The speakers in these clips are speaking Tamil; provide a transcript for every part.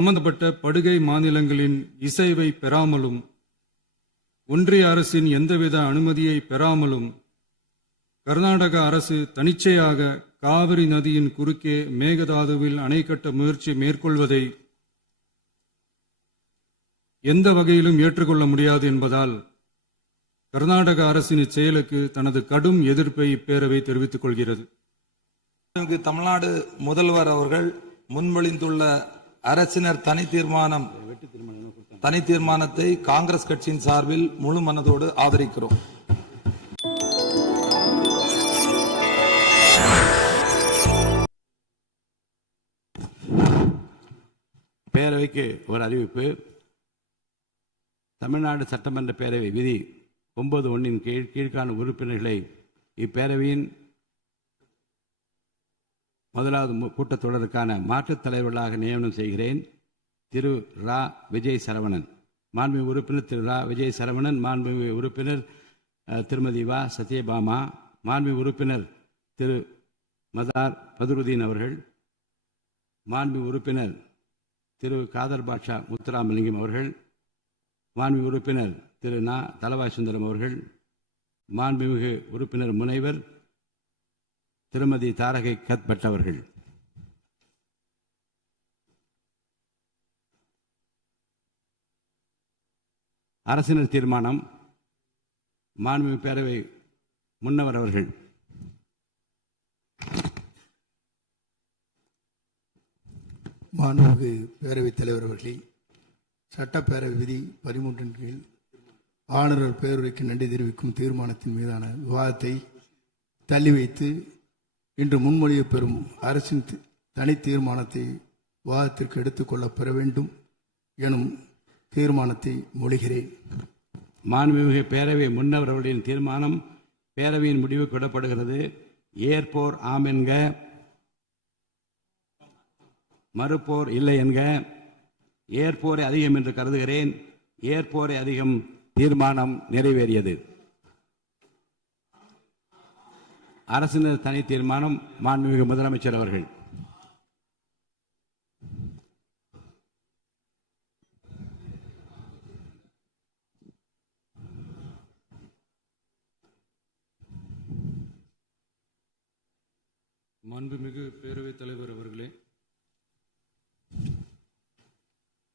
சம்பந்தப்பட்ட படுகை மாநிலங்களின் இசைவை பெறாமலும் ஒன்றிய அரசின் எந்தவித அனுமதியை பெறாமலும் கர்நாடக அரசு தனிச்சையாக காவிரி நதியின் குறுக்கே மேகதாதுவில் அணை கட்ட முயற்சி மேற்கொள்வதை எந்த வகையிலும் ஏற்றுக்கொள்ள முடியாது என்பதால் கர்நாடக அரசின் இச்செயலுக்கு தனது கடும் எதிர்ப்பை இப்பேரவை தெரிவித்துக் கொள்கிறது. தமிழ்நாடு முதல்வர் அவர்கள் முன்மொழிந்துள்ள அரசினர் தனி தீர்மானத்தை காங்கிரஸ் கட்சியின் சார்பில் முழு மனதோடு ஆதரிக்கிறோம். பேரவைக்கு ஒரு அறிவிப்பு. தமிழ்நாடு சட்டமன்ற பேரவை விதி 9(1) கீழ்காணும் உறுப்பினர்களை இப்பேரவையின் முதலாவது கூட்டத்தொடருக்கான மாற்றுத் தலைவர்களாக நியமனம் செய்கிறேன். திரு ரா. விஜய் சரவணன், மாண்புமிகு உறுப்பினர் திரு ரா. விஜய் சரவணன், மாண்புமிகு உறுப்பினர் திருமதி வா. சத்யபாமா, மாண்புமிகு உறுப்பினர் திரு மதார் பதுருதீன் அவர்கள், மாண்புமிகு உறுப்பினர் திரு காதர் பாட்ஷா முத்துராமலிங்கம் அவர்கள், மாண்புமிகு உறுப்பினர் திரு நா. தலவாய் சுந்தரம் அவர்கள், மாண்புமிகு உறுப்பினர் முனைவர் திருமதி தாரகை கத்பட் அவர்கள். அரசினர் தீர்மானம். மாண்புமிகு பேரவை முன்னவர் அவர்கள். மாண்புமிகு பேரவைத் தலைவர் அவர்களே, சட்டப்பேரவை விதி 13 கீழ் ஆளுநர் பேருரைக்கு நன்றி தெரிவிக்கும் தீர்மானத்தின் மீதான விவாதத்தை தள்ளி வைத்து இன்று முன்மொழிய பெறும் அரசின் தனி தீர்மானத்தை விவாதத்திற்கு எடுத்துக்கொள்ள பெற வேண்டும் எனும் தீர்மானத்தை மொழிகிறேன். மாண்புமிகு பேரவை முன்னவர் அவர்களின் தீர்மானம் பேரவையின் முடிவுக்கு விடப்படுகிறது. ஏற்போர் ஆம் என்க, மறுப்போர் இல்லை என்க. ஏற்போரை அதிகம் என்று கருதுகிறேன். ஏற்போரை அதிகம். தீர்மானம் நிறைவேறியது. அரசினர் தனி தீர்மானம். மாண்புமிகு முதலமைச்சர் அவர்கள். மாண்புமிகு பேரவைத் தலைவர் அவர்களே,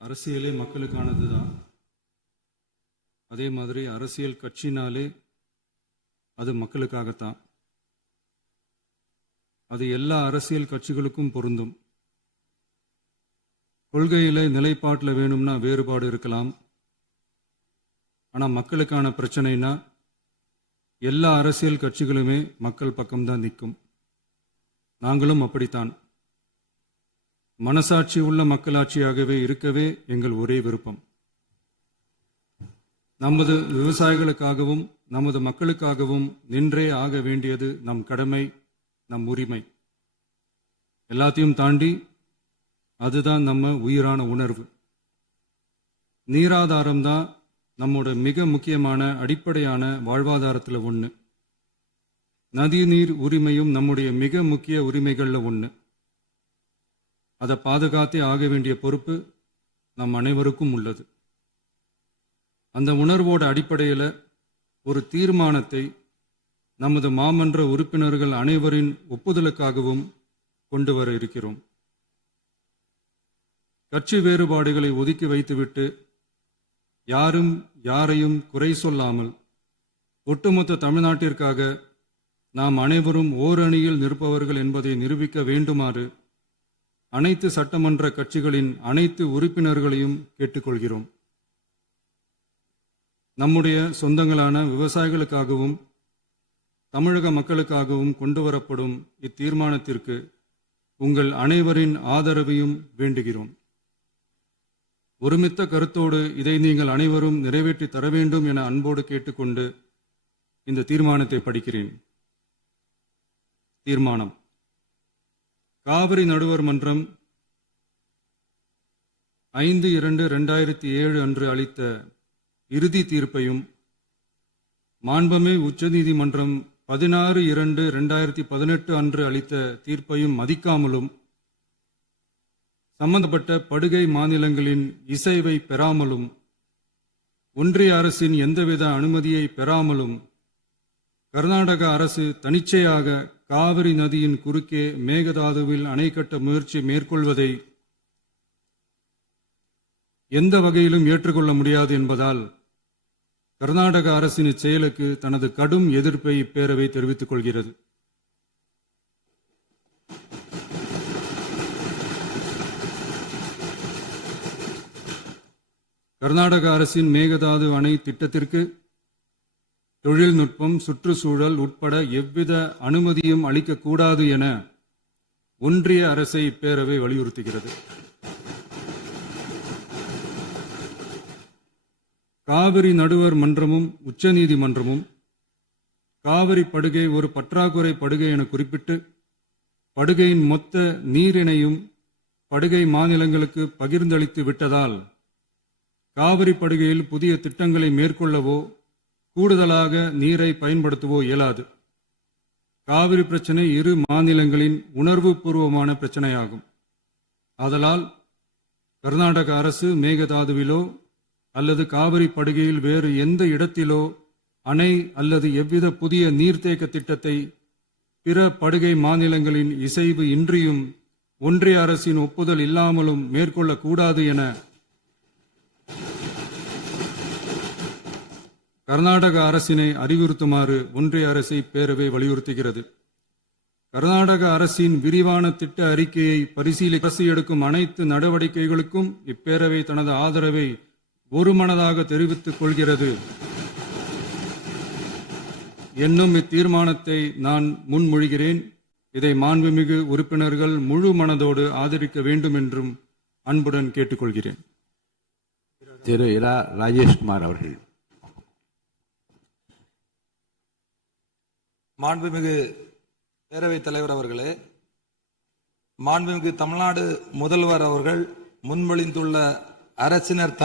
அரசியலே மக்களுக்கானதுதான். அதே மாதிரி அரசியல் கட்சினாலே அது மக்களுக்காகத்தான். அது எல்லா அரசியல் கட்சிகளுக்கும் பொருந்தும். கொள்கையில நிலைப்பாட்டில் வேணும்னா வேறுபாடு இருக்கலாம். ஆனால் மக்களுக்கான பிரச்சனைனா எல்லா அரசியல் கட்சிகளுமே மக்கள் பக்கம்தான் நிற்கும். நாங்களும் அப்படித்தான். மனசாட்சி உள்ள மக்களாட்சியாகவே இருக்கவே எங்கள் ஒரே விருப்பம். நமது விவசாயிகளுக்காகவும் நமது மக்களுக்காகவும் நின்றே ஆக வேண்டியது நம் கடமை, நம் உரிமை. எல்லாத்தையும் தாண்டி அதுதான் நம்ம உயிரான உணர்வு. நீராதாரம்தான் நம்மோட மிக முக்கியமான அடிப்படையான வாழ்வாதாரத்தில் ஒன்று. நதிநீர் உரிமையும் நம்முடைய மிக முக்கிய உரிமைகளில் ஒன்று. அதை பாதுகாத்தே ஆக வேண்டிய பொறுப்பு நம் அனைவருக்கும் உள்ளது. அந்த உணர்வோட அடிப்படையில் ஒரு தீர்மானத்தை நமது மாமன்ற உறுப்பினர்கள் அனைவரின் ஒப்புதலுக்காகவும் கொண்டு வர இருக்கிறோம். கட்சி வேறுபாடுகளை ஒதுக்கி வைத்துவிட்டு யாரும் யாரையும் குறை சொல்லாமல் ஒட்டுமொத்த தமிழ்நாட்டிற்காக நாம் அனைவரும் ஓரணியில் நிற்பவர்கள் என்பதை நிரூபிக்க வேண்டுமாறு அனைத்து சட்டமன்ற கட்சிகளின் அனைத்து உறுப்பினர்களையும் கேட்டுக்கொள்கிறோம். நம்முடைய சொந்தங்களான விவசாயிகளுக்காகவும் தமிழக மக்களுக்காகவும் கொண்டு வரப்படும் இத்தீர்மானத்திற்கு உங்கள் அனைவரின் ஆதரவையும் வேண்டுகிறோம். ஒருமித்த கருத்தோடு இதை நீங்கள் அனைவரும் நிறைவேற்றி தர வேண்டும் என அன்போடு கேட்டுக்கொண்டு இந்த தீர்மானத்தை படிக்கிறேன். தீர்மானம். காவிரி நடுவர் மன்றம் 5/2/2007 அன்று அளித்த இறுதி தீர்ப்பையும் மாண்புமிகு உச்சநீதிமன்றம் 16/2/2018 அன்று அளித்த தீர்ப்பையும் மதிக்காமலும் சம்பந்தப்பட்ட படுகை மாநிலங்களின் இசைவை பெறாமலும் ஒன்றிய அரசின் எந்தவித அனுமதியை பெறாமலும் கர்நாடக அரசு தனிச்சையாக காவிரி நதியின் குறுக்கே மேகதாதுவில் அணை கட்ட முயற்சி மேற்கொள்வதை எந்த வகையிலும் ஏற்றுக்கொள்ள முடியாது என்பதால் கர்நாடக அரசின் இச்செயலுக்கு தனது கடும் எதிர்ப்பை இப்பேரவை தெரிவித்துக் கொள்கிறது. கர்நாடக அரசின் மேகதாது அணை திட்டத்திற்கு தொழில்நுட்பம், சுற்றுச்சூழல் உட்பட எவ்வித அனுமதியும் அளிக்கக்கூடாது என ஒன்றிய அரசை இப்பேரவை வலியுறுத்துகிறது. காவிரி நடுவர் மன்றமும் உச்சநீதிமன்றமும் காவிரி படுகை ஒரு பற்றாக்குறை படுகை என குறிப்பிட்டு படுகையின் மொத்த நீரினையும் படுகை மாநிலங்களுக்கு பகிர்ந்தளித்து விட்டதால் காவிரி படுகையில் புதிய திட்டங்களை மேற்கொள்ளவோ கூடுதலாக நீரை பயன்படுத்தவோ இயலாது. காவிரி பிரச்சனை இரு மாநிலங்களின் உணர்வுபூர்வமான பிரச்சனையாகும். ஆதலால் கர்நாடக அரசு மேகதாதுவிலோ அல்லது காவிரி படுகையில் வேறு எந்த இடத்திலோ அணை அல்லது எவ்வித புதிய நீர்த்தேக்க திட்டத்தை பிற படுகை மாநிலங்களின் இசைவு இன்றியும் ஒன்றிய அரசின் ஒப்புதல் இல்லாமலும் மேற்கொள்ளக்கூடாது என கர்நாடக அரசினை அறிவுறுத்துமாறு ஒன்றிய அரசை பேரவை வலியுறுத்துகிறது. கர்நாடக அரசின் விரிவான திட்ட அறிக்கையை பரிசீலிக்க அரசு எடுக்கும் அனைத்து நடவடிக்கைகளுக்கும் இப்பேரவை தனது ஆதரவை ஒருமனதாக தெரிவித்துக் கொள்கிறது என்னும் இத்தீர்மானத்தை நான் முன்மொழிகிறேன். இதை மாண்புமிகு உறுப்பினர்கள் முழு மனதோடு ஆதரிக்க வேண்டும் என்றும் அன்புடன் கேட்டுக்கொள்கிறேன். திரு இரா ராஜேஷ்குமார் அவர்கள். மாண்புமிகு பேரவைத் தலைவர் அவர்களே, மாண்புமிகு தமிழ்நாடு முதல்வர் அவர்கள் முன்மொழிந்துள்ள அரசினர்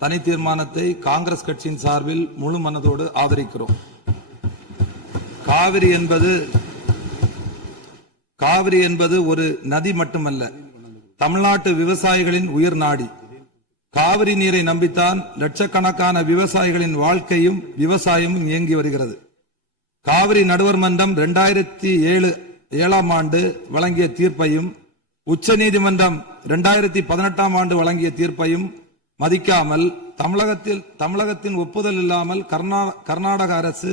தனி தீர்மானத்தை காங்கிரஸ் கட்சியின் சார்பில் முழு மனதோடு ஆதரிக்கிறோம். காவிரி என்பது ஒரு நதி மட்டுமல்ல, தமிழ்நாட்டு விவசாயிகளின் உயிர் நாடி. காவிரி நீரை நம்பித்தான் லட்சக்கணக்கான விவசாயிகளின் வாழ்க்கையும் விவசாயமும் இயங்கி வருகிறது. காவிரி நடுவர் மன்றம் 2007 ஆண்டு வழங்கிய தீர்ப்பையும் உச்சநீதிமன்றம் 2018 ஆண்டு வழங்கிய தீர்ப்பையும் மதிக்காமல் தமிழகத்தின் ஒப்புதல் இல்லாமல் கர்நாடக அரசு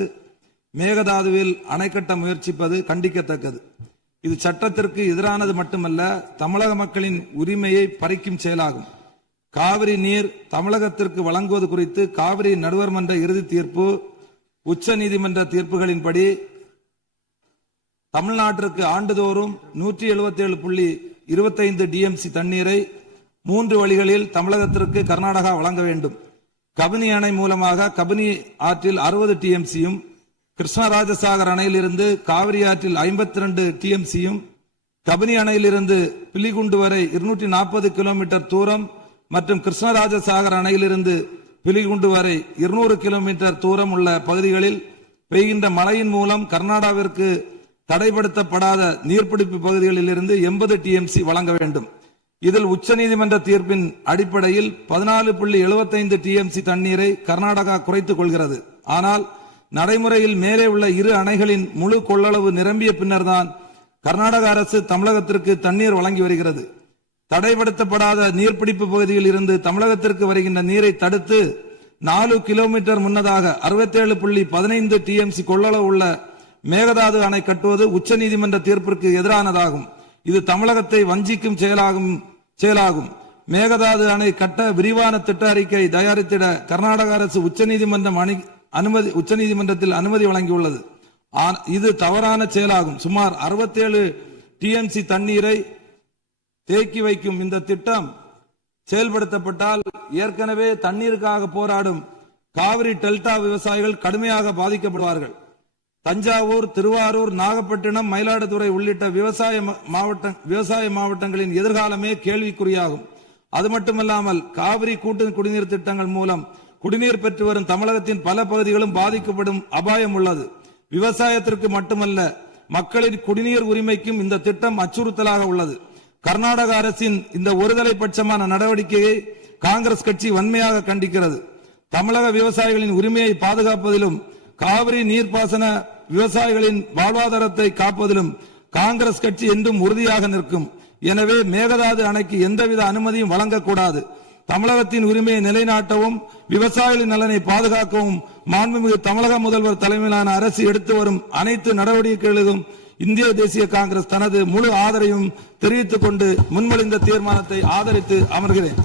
மேகதாதுவில் அணை கட்ட முயற்சிப்பது கண்டிக்கத்தக்கது. இது சட்டத்திற்கு எதிரானது மட்டுமல்ல, தமிழக மக்களின் உரிமையை பறிக்கும் செயலாகும். காவிரி நீர் தமிழகத்திற்கு வழங்குவது குறித்து காவிரி நடுவர் மன்ற இறுதி தீர்ப்பு, உச்ச நீதிமன்ற தீர்ப்புகளின்படி தமிழ்நாட்டிற்கு ஆண்டுதோறும் 177.25 டிஎம்சி தண்ணீரை 3 வழிகளில் தமிழகத்திற்கு கர்நாடகா வழங்க வேண்டும். கபினி அணை மூலமாக கபினி ஆற்றில் 60 டிஎம்சியும், கிருஷ்ணராஜசாகர் அணையிலிருந்து காவிரி ஆற்றில் 52 டிஎம்சியும், கபினி அணையிலிருந்து பிலிகுண்டு வரை 240 கிலோமீட்டர் தூரம் மற்றும் கிருஷ்ணராஜசாகர் அணையிலிருந்து பிலிகுண்டு வரை 200 கிலோமீட்டர் தூரம் உள்ள பகுதிகளில் பெய்கின்ற மழையின் மூலம் கர்நாடகாவிற்கு தடைப்படுத்தப்படாத நீர்பிடிப்பு பகுதிகளில் இருந்து 80 டிஎம்சி வழங்க வேண்டும். இதில் உச்சநீதிமன்ற தீர்ப்பின் அடிப்படையில் 14.75 டிஎம்சி தண்ணீரை கர்நாடகா குறைத்துக் கொள்கிறது. ஆனால் நடைமுறையில் மேலே உள்ள இரு அணைகளின் முழு கொள்ளளவு நிரம்பிய பின்னர்தான் கர்நாடக அரசு தமிழகத்திற்கு தண்ணீர் வழங்கி வருகிறது. தடைப்படுத்தப்படாத நீர்பிடிப்பு பகுதியில் இருந்து தமிழகத்திற்கு வருகின்ற நீரை தடுத்து 4 கிலோமீட்டர் முன்னதாக 67.15 டிஎம்சி கொள்ளளவு உள்ள மேகதாது அணை கட்டுவது உச்சநீதிமன்ற தீர்ப்பிற்கு எதிரானதாகும். இது தமிழகத்தை வஞ்சிக்கும் செயலாகும். மேகதாது அணை கட்ட விரிவான திட்ட அறிக்கை தயாரித்திட கர்நாடக அரசு உச்சநீதிமன்றத்தில் அனுமதி வழங்கியுள்ளது. இது தவறான செயலாகும். சுமார் 67 டிஎம்சி தண்ணீரை தேக்கி வைக்கும் இந்த திட்டம் செயல்படுத்தப்பட்டால் ஏற்கனவே தண்ணீருக்காக போராடும் காவிரி டெல்டா விவசாயிகள் கடுமையாக பாதிக்கப்படுவார்கள். தஞ்சாவூர், திருவாரூர், நாகப்பட்டினம், மயிலாடுதுறை உள்ளிட்ட விவசாய மாவட்டங்களின் எதிர்காலமே கேள்விக்குறியாகும். அது மட்டுமல்லாமல் காவிரி கூட்டு குடிநீர் திட்டங்கள் மூலம் குடிநீர் பெற்று வரும் தமிழகத்தின் பல பகுதிகளும் பாதிக்கப்படும் அபாயம் உள்ளது. விவசாயத்திற்கு மட்டுமல்ல, மக்களின் குடிநீர் உரிமைக்கும் இந்த திட்டம் அச்சுறுத்தலாக உள்ளது. கர்நாடக அரசின் இந்த ஒருதலை பட்சமான நடவடிக்கையை காங்கிரஸ் கட்சி வன்மையாக கண்டிக்கிறது. தமிழக விவசாயிகளின் உரிமையை பாதுகாப்பதிலும் காவிரி நீர்ப்பாசன விவசாயிகளின் வாழ்வாதாரத்தை காப்பதிலும் காங்கிரஸ் கட்சி என்றும் உறுதியாக நிற்கும். எனவே மேகதாது அணைக்கு எந்தவித அனுமதியும் வழங்கக்கூடாது. தமிழகத்தின் உரிமையை நிலைநாட்டவும் விவசாயிகளின் நலனை பாதுகாக்கவும் மாண்புமிகு தமிழக முதல்வர் தலைமையிலான அரசு எடுத்து வரும் அனைத்து நடவடிக்கைகளிலும் இந்திய தேசிய காங்கிரஸ் தனது முழு ஆதரவையும் தெரிவித்துக் கொண்டு முன்மொழிந்த தீர்மானத்தை ஆதரித்து அமர்கிறேன்.